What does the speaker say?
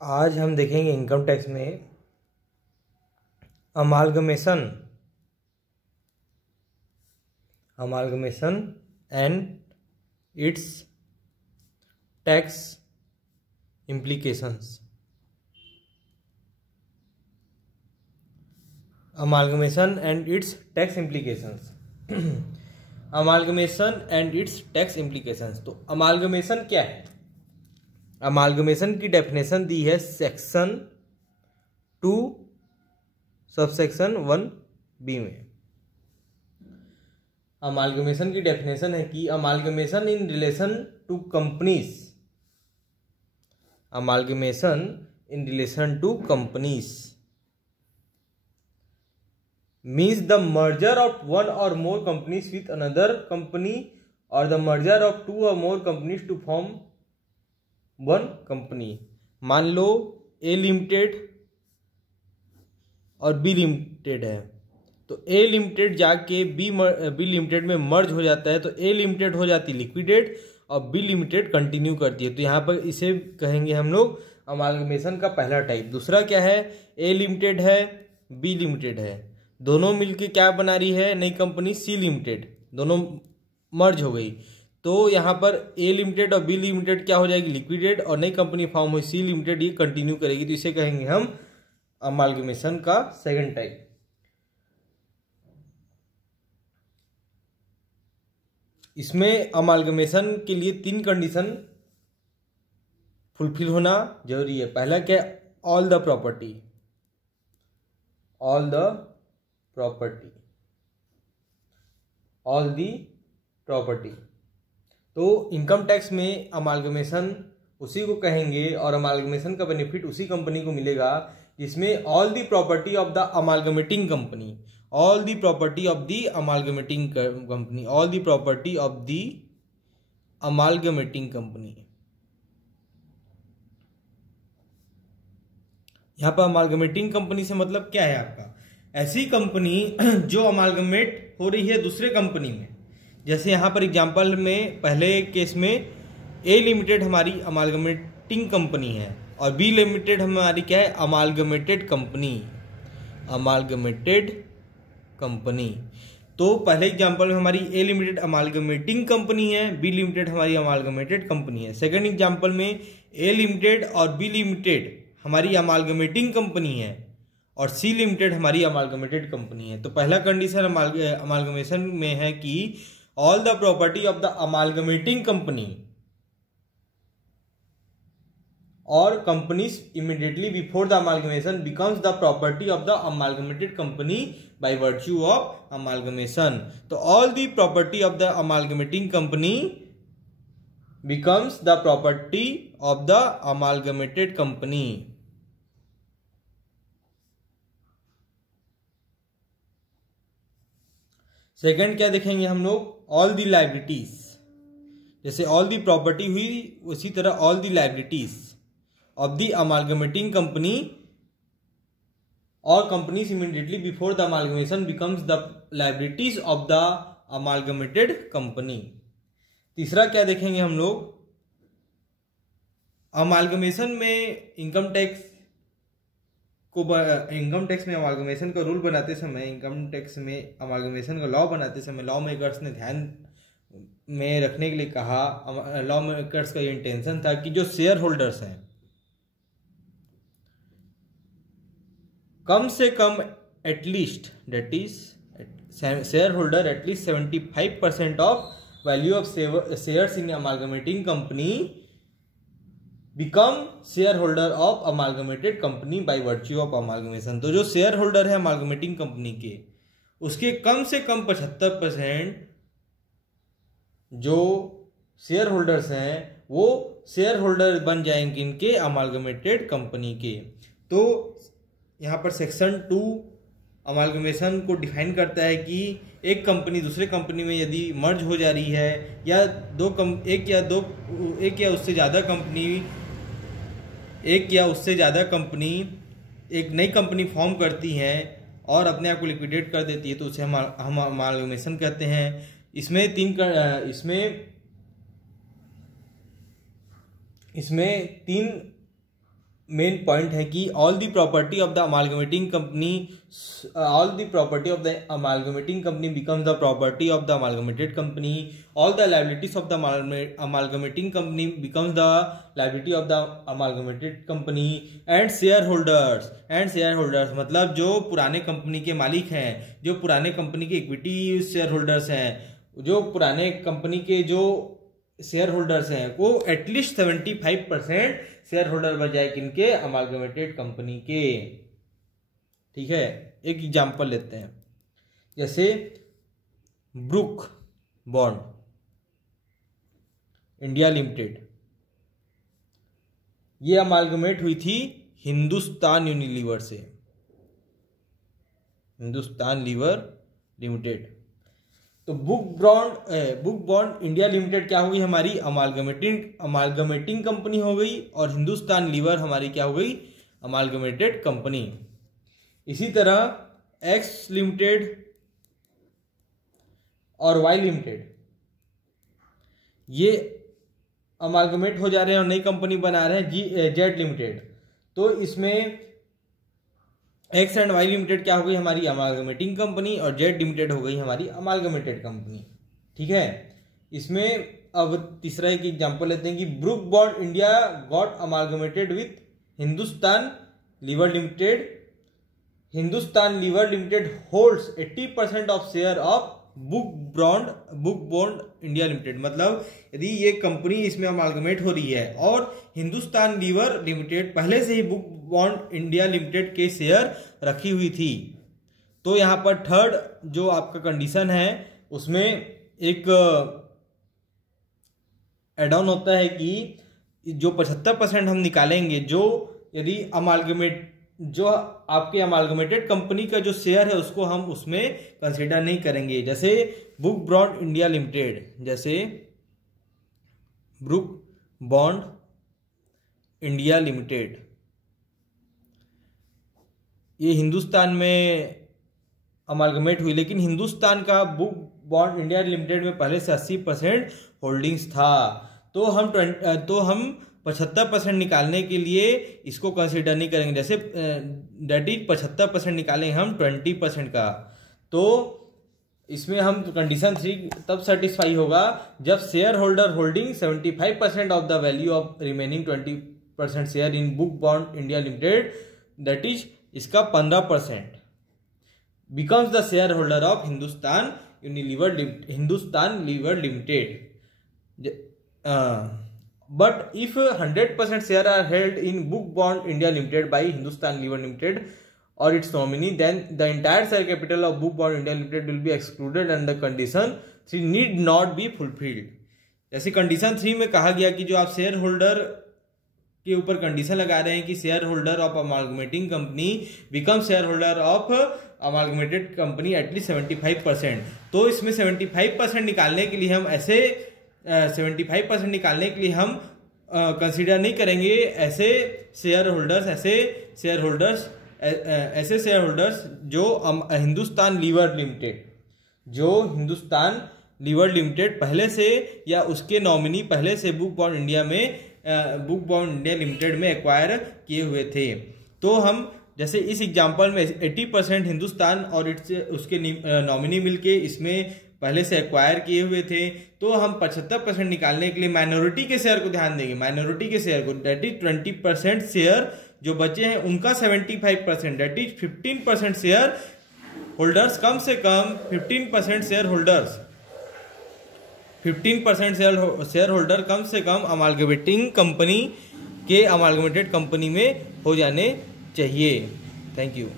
आज हम देखेंगे इनकम टैक्स में amalgamation and it's tax implications. Amalgamation and it's tax implications. Amalgamation and it's tax implications. तो amalgamation क्या है? अमालगमेशन की डेफिनेशन दी है सेक्शन 2 सबसेक्शन 1B में। अमालगमेशन की डेफिनेशन है कि amalgamation in relation to companies, amalgamation in relation to companies means the merger of one or more companies with another company or the merger of two or more companies to form one company। मान लो ए limited और B limited है, तो ए limited जाके B limited में मर्ज हो जाता है, तो ए लिमिटेड हो जाती है लिक्विडेट और बी लिमिटेड कंटिन्यू करती है। तो यहाँ पर इसे कहेंगे हम लोग अमालगमेशन का पहला टाइप। दूसरा क्या है? ए लिमिटेड है, बी लिमिटेड है, दोनों मिलके क्या बना रही है? नई कंपनी सी लिमिटेड, दोनों मर्ज हो गई। तो यहाँ पर ए लिमिटेड और बी लिमिटेड क्या हो जाएगी? लिक्विडेट, और नई कंपनी फॉर्म हुई सी लिमिटेड, ये कंटिन्यू करेगी। तो इसे कहेंगे हम अमालगमेशन का सेकंड टाइप। इसमें अमालगमेशन के लिए 3 कंडीशन फुलफिल होना जरूरी है। पहला क्या? All the property, all the property. तो इनकम टैक्स में अमालगमेशन उसी को कहेंगे, और अमालगमेशन का बेनिफिट उसी कंपनी को मिलेगा जिसमें all the property of the amalgamating company, all the property of the amalgamating company, all the property of the amalgamating company. यहां पर अमालगमेटिंग कंपनी से मतलब क्या है आपका? ऐसी कंपनी जो अमालगमेट हो रही है दूसरे कंपनी में। जैसे यहां पर एग्जांपल में पहले केस में ए लिमिटेड हमारी अमालगमेटिंग कंपनी है और बी लिमिटेड हमारी क्या है? अमालगमेटेड कंपनी, अमालगमेटेड कंपनी। तो पहले एग्जांपल में हमारी ए लिमिटेड अमालगमेटिंग कंपनी है, बी लिमिटेड हमारी अमालगमेटेड कंपनी है। सेकंड एग्जांपल में ए लिमिटेड और बी लिमिटेड हमारी अमालगमेटिंग कंपनी है और सी लिमिटेड हमारी अमालगमेटेड कंपनी है। तो पहला कंडीशन अमालगमेशन में है कि all the property of the amalgamating company और companies immediately before the amalgamation becomes the property of the amalgamated company by virtue of amalgamation. तो all the property of the amalgamating company becomes the property of the amalgamated company। Second क्या देखेंगे हम लोग? All the liabilities. जैसे all the property हुई, उसी तरह all the liabilities of the amalgamating company और companies immediately before the amalgamation becomes the liabilities of the amalgamated company. तीसरा क्या देखेंगे हम लोग? अमालगमेशन में इनकम टैक्स में अमालगमेशन का रूल बनाते समय, इनकम टैक्स में अमालगमेशन का लॉ बनाते समय लॉ मेकर्स ने ध्यान में रखने के लिए कहा, लॉ मेकर्स का ये इंटेंशन था कि जो शेयर होल्डर्स हैं कम से कम at least, that is share holder at least 75% of value of shares in amalgamating company become shareholder of amalgamated company by virtue of amalgamation। तो जो शेयर होल्डर है अमालगमेटिंग कंपनी के, उसके कम से कम 75% जो शेयर होल्डर्स हैं वो शेयर होल्डर बन जाएंगे इनके अमालगमेटेड कंपनी के। तो यहाँ पर सेक्शन 2 अमालगमेशन को डिफाइन करता है कि एक कंपनी दूसरे कंपनी में यदि मर्ज हो जा रही है, या एक या उससे ज़्यादा कंपनी एक नई कंपनी फॉर्म करती हैं और अपने आप को लिक्विडेट कर देती है, तो उसे हम अमालगमेशन कहते हैं। इसमें तीन मेन पॉइंट है कि all the property of the amalgamating company becomes the property of the amalgamated company, all the liabilities of the amalgamating company becomes the liability of the amalgamated company, and share holders मतलब जो पुराने company के मालिक हैं, जो पुराने company के equity share holders हैं, जो पुराने कंपनी के जो शेयर होल्डर्स हैं, वो एटलीस्ट 75% शेयर होल्डर बन जाए किनके, अमालगमेटेड कंपनी के। ठीक है, एक एग्जांपल लेते हैं, जैसे ब्रुक बॉन्ड इंडिया लिमिटेड, ये अमालगमेट हुई थी हिंदुस्तान यूनिलीवर से, हिंदुस्तान लीवर लिमिटेड। तो बुक बॉन्ड इंडिया लिमिटेड क्या हो गई, हमारी अमालगमेटिंग कंपनी हो गई, और हिंदुस्तान लीवर हमारी क्या हो गई, अमालगमेटेड कंपनी। इसी तरह एक्स लिमिटेड और वाई लिमिटेड ये अमालगमेट हो जा रहे हैं और नई कंपनी बना रहे हैं जेड लिमिटेड। तो इसमें एक्स एंड वाई लिमिटेड क्या हो गई, हमारी अमालगमेटिंग कंपनी, और जेड लिमिटेड हो गई हमारी अमालगमेटेड कंपनी। ठीक है, इसमें अब तीसरा एक एग्जांपल लेते हैं कि Brooke Bond India got amalgamated with Hindustan Lever limited. Hindustan Lever limited holds 80% of share of Brooke Bond India limited. मतलब यदि ये कंपनी इसमें अमालगमेट हो रही है और हिंदुस्तान लीवर लिमिटेड पहले से ही बुक बॉन्ड इंडिया लिमिटेड के शेयर रखी हुई थी, तो यहां पर थर्ड जो आपका कंडीशन है उसमें एक एड ऑन होता है कि जो 75% हम निकालेंगे, जो यदि जो आपके अमालगमेटेड कंपनी का जो शेयर है उसको हम उसमें कंसीडर नहीं करेंगे। जैसे बुक बॉन्ड इंडिया लिमिटेड, जैसे ब्रुक बॉन्ड इंडिया लिमिटेड, ये हिंदुस्तान में अमालगमेट हुई, लेकिन हिंदुस्तान का बुक बॉन्ड इंडिया लिमिटेड में पहले से 80% होल्डिंग्स था। तो हम 75% निकालने के लिए इसको कंसीडर नहीं करेंगे। जैसे दैट इज 75% निकालेंगे हम 20% का, तो इसमें हम कंडीशन 3 तब सेटिस्फाई होगा जब share holder holding 75% of the value of remaining 20% share in Book Bond India Limited, that is इसका 15% becomes the share holder of Hindustan Lever Limited. But if 100% share are held in book bond India Limited by Hindustan Lever Limited or its nominee, then the entire share capital of book bond India Limited will be excluded and the condition 3 need not be fulfilled। जैसे condition 3 में कहा गया कि जो आप share holder के ऊपर condition लगा रहे हैं कि share holder of amalgamating company become share holder of amalgamated company at least 75%, तो इसमें 75% निकालने के लिए हम ऐसे 75% निकालने के लिए हम कंसीडर नहीं करेंगे ऐसे शेयर होल्डर्स जो हिंदुस्तान लीवर लिमिटेड पहले से या उसके नॉमिनी पहले से बुक बॉन्ड इंडिया लिमिटेड में एक्वायर किए हुए थे। तो हम जैसे इस एग्जांपल में 80% हिंदुस्तान और उसके नॉमिनी मिलके इसमें पहले से एक्वायर किए हुए थे, तो हम 75% निकालने के लिए माइनॉरिटी के शेयर को ध्यान देंगे। माइनॉरिटी के शेयर को दैट इज 20% शेयर जो बचे हैं उनका 75%, दैट इज 15% शेयर होल्डर्स, कम से कम 15% शेयर होल्डर्स, 15% शेयर होल्डर कम से कम अमालगमेटिंग कंपनी के अमालगमेटेड कंपनी में हो जाने चाहिए। Thank you.